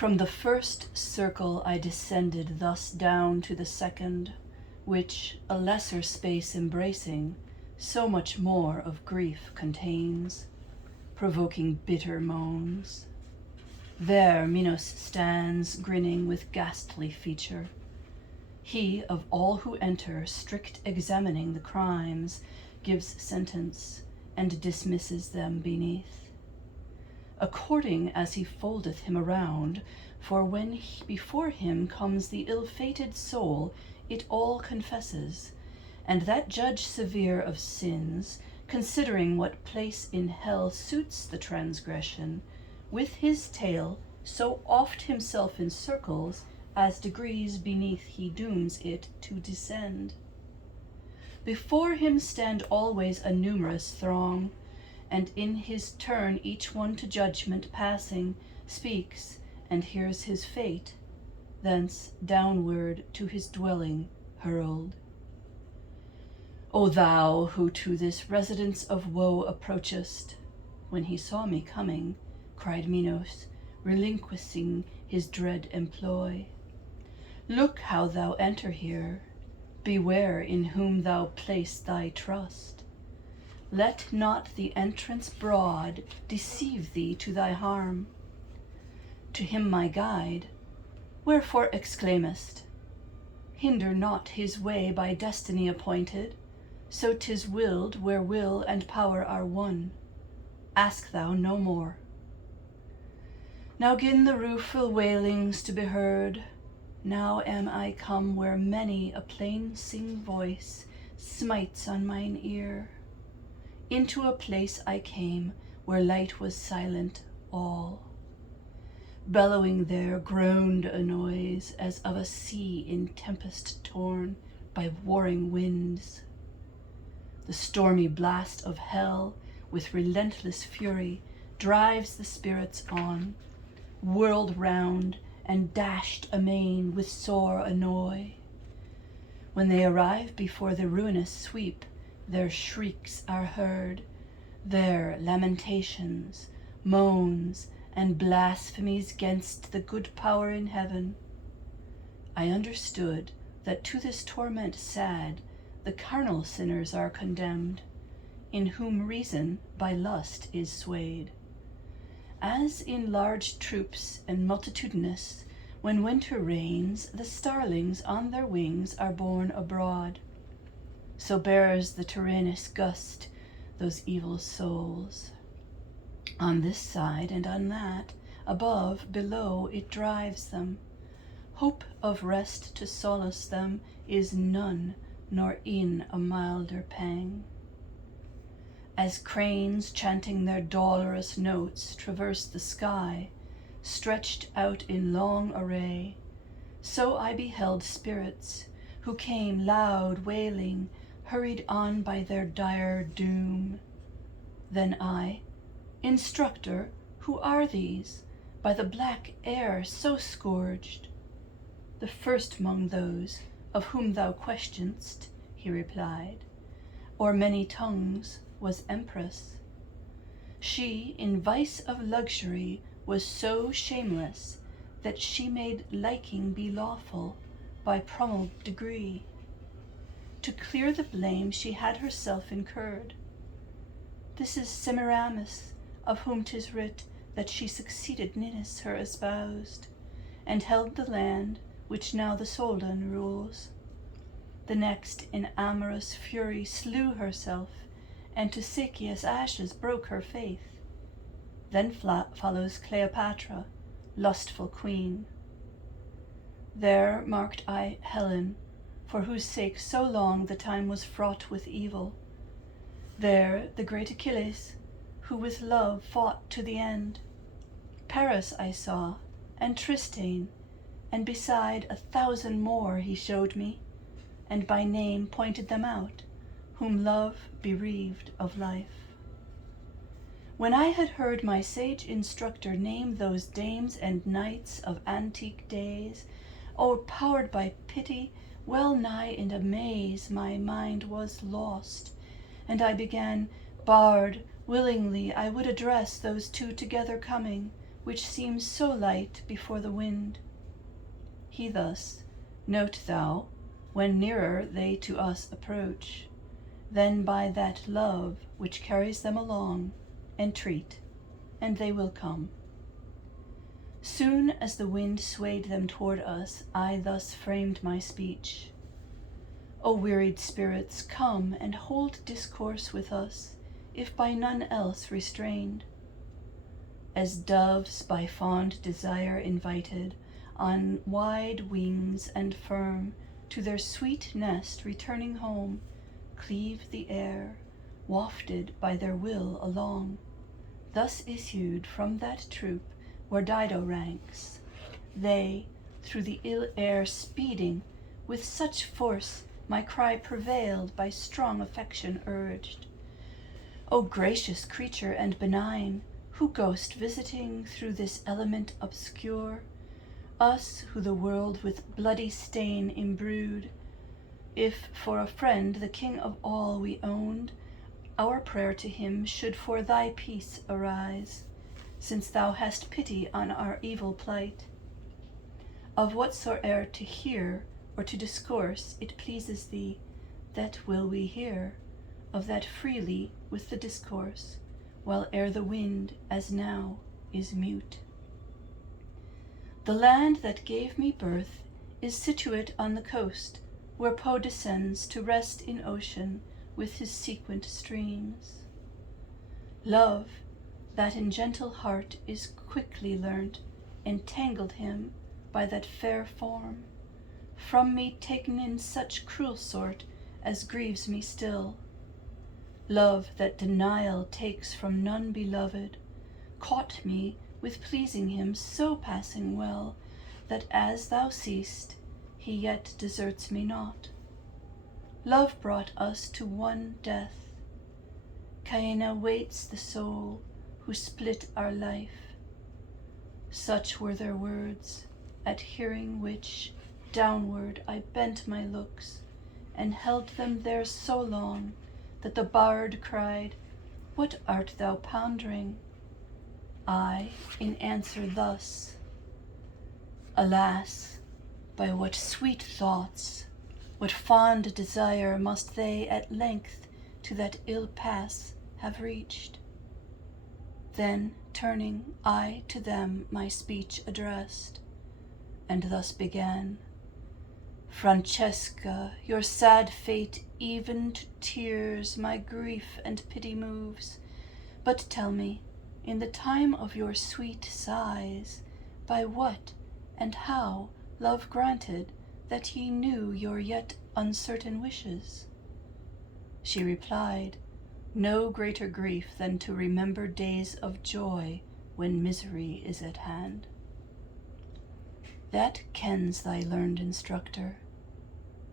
From the first circle I descended thus down to the second, which, a lesser space embracing, so much more of grief contains, provoking bitter moans. There Minos stands, grinning with ghastly feature. He, of all who enter, strict examining the crimes, gives sentence, and dismisses them beneath. According as he foldeth him around, for when before him comes the ill-fated soul, it all confesses, and that judge severe of sins, considering what place in hell suits the transgression, with his tale so oft himself encircles, as degrees beneath he dooms it to descend. Before him stand always a numerous throng, and in his turn each one to judgment passing speaks and hears his fate, thence downward to his dwelling hurled. O thou who to this residence of woe approachest, when he saw me coming, cried Minos, relinquishing his dread employ, look how thou enter here, beware in whom thou place thy trust. Let not the entrance broad deceive thee to thy harm. To him my guide, wherefore exclaimest? Hinder not his way by destiny appointed, so 'tis willed where will and power are one. Ask thou no more. Now 'gin the rueful wailings to be heard, now am I come where many a plain sing voice smites on mine ear. Into a place I came where light was silent all. Bellowing there groaned a noise as of a sea in tempest torn by warring winds. The stormy blast of hell with relentless fury drives the spirits on, whirled round and dashed amain with sore annoy. When they arrive before the ruinous sweep, their shrieks are heard, their lamentations, moans, and blasphemies 'gainst the good power in heaven. I understood that to this torment sad the carnal sinners are condemned, in whom reason by lust is swayed. As in large troops and multitudinous, when winter reigns, the starlings on their wings are borne abroad, so bears the tyrannous gust those evil souls. On this side and on that, above, below, it drives them. Hope of rest to solace them is none, nor in a milder pang. As cranes chanting their dolorous notes traverse the sky, stretched out in long array, so I beheld spirits who came loud wailing, hurried on by their dire doom. Then I, Instructor, who are these, by the black air so scourged? The first among those of whom thou question'st, he replied, o'er many tongues was Empress. She in vice of luxury was so shameless that she made liking be lawful by promulged degree. To clear the blame she had herself incurred. This is Semiramis, of whom 'tis writ that she succeeded Ninus her espoused, and held the land which now the Soldan rules. The next in amorous fury slew herself, and to Sycius' ashes broke her faith. Then follows Cleopatra, lustful queen. There marked I Helen, for whose sake so long the time was fraught with evil. There the great Achilles, who with love fought to the end. Paris I saw, and Tristane, and beside 1,000 more he showed me, and by name pointed them out, whom love bereaved of life. When I had heard my sage instructor name those dames and knights of antique days, o'erpowered by pity, well nigh in amaze my mind was lost, and I began, Bard, willingly I would address those two together coming, which seems so light before the wind. He thus, note thou, when nearer they to us approach, then by that love which carries them along, entreat, and they will come. Soon as the wind swayed them toward us, I thus framed my speech. O wearied spirits, come and hold discourse with us, if by none else restrained. As doves by fond desire invited, on wide wings and firm, to their sweet nest returning home, cleave the air, wafted by their will along. Thus issued from that troop where Dido ranks, they, through the ill air speeding, with such force my cry prevailed, by strong affection urged. O gracious creature and benign, who goest visiting through this element obscure, us who the world with bloody stain imbrued, if for a friend the King of all we owned, our prayer to him should for thy peace arise, since thou hast pity on our evil plight. Of whatsoe'er to hear or to discourse it pleases thee, that will we hear, of that freely with the discourse, while ere the wind, as now, is mute. The land that gave me birth is situate on the coast, where Po descends to rest in ocean with his sequent streams. Love, that in gentle heart is quickly learnt, entangled him by that fair form, from me taken in such cruel sort as grieves me still. Love that denial takes from none beloved, caught me with pleasing him so passing well, that as thou seest, he yet deserts me not. Love brought us to one death. Caena waits the soul who split our life. Such were their words, at hearing which downward I bent my looks, and held them there so long, that the bard cried, What art thou pondering? I, in answer thus, Alas, by what sweet thoughts, what fond desire must they at length to that ill pass have reached? Then, turning, I to them my speech addressed, and thus began. Francesca, your sad fate even to tears my grief and pity moves. But tell me, in the time of your sweet sighs, by what and how love granted that he knew your yet uncertain wishes? She replied, No greater grief than to remember days of joy when misery is at hand. That kens thy learned instructor,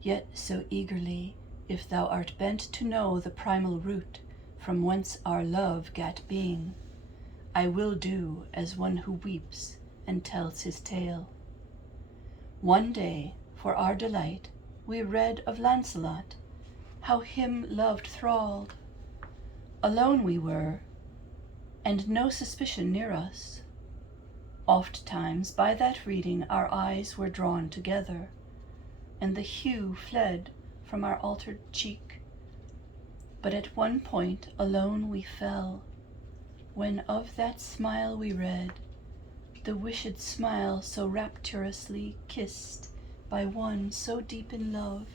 yet so eagerly, if thou art bent to know the primal root from whence our love gat being, I will do as one who weeps and tells his tale. One day, for our delight, we read of Lancelot, how him love thralled. Alone we were, and no suspicion near us. Oft times by that reading our eyes were drawn together, and the hue fled from our altered cheek. But at one point alone we fell, when of that smile we read, the wished smile so rapturously kissed by one so deep in love,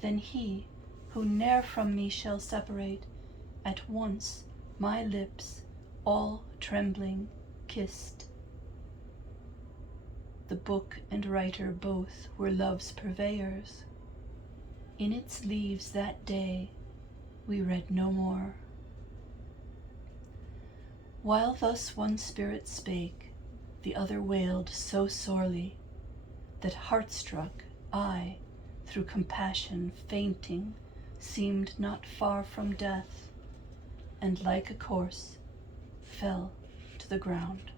then he, who ne'er from me shall separate, at once my lips, all trembling, kissed. The book and writer both were love's purveyors. In its leaves that day we read no more. While thus one spirit spake, the other wailed so sorely, that heart-struck I, through compassion fainting, seemed not far from death, and like a corse fell to the ground.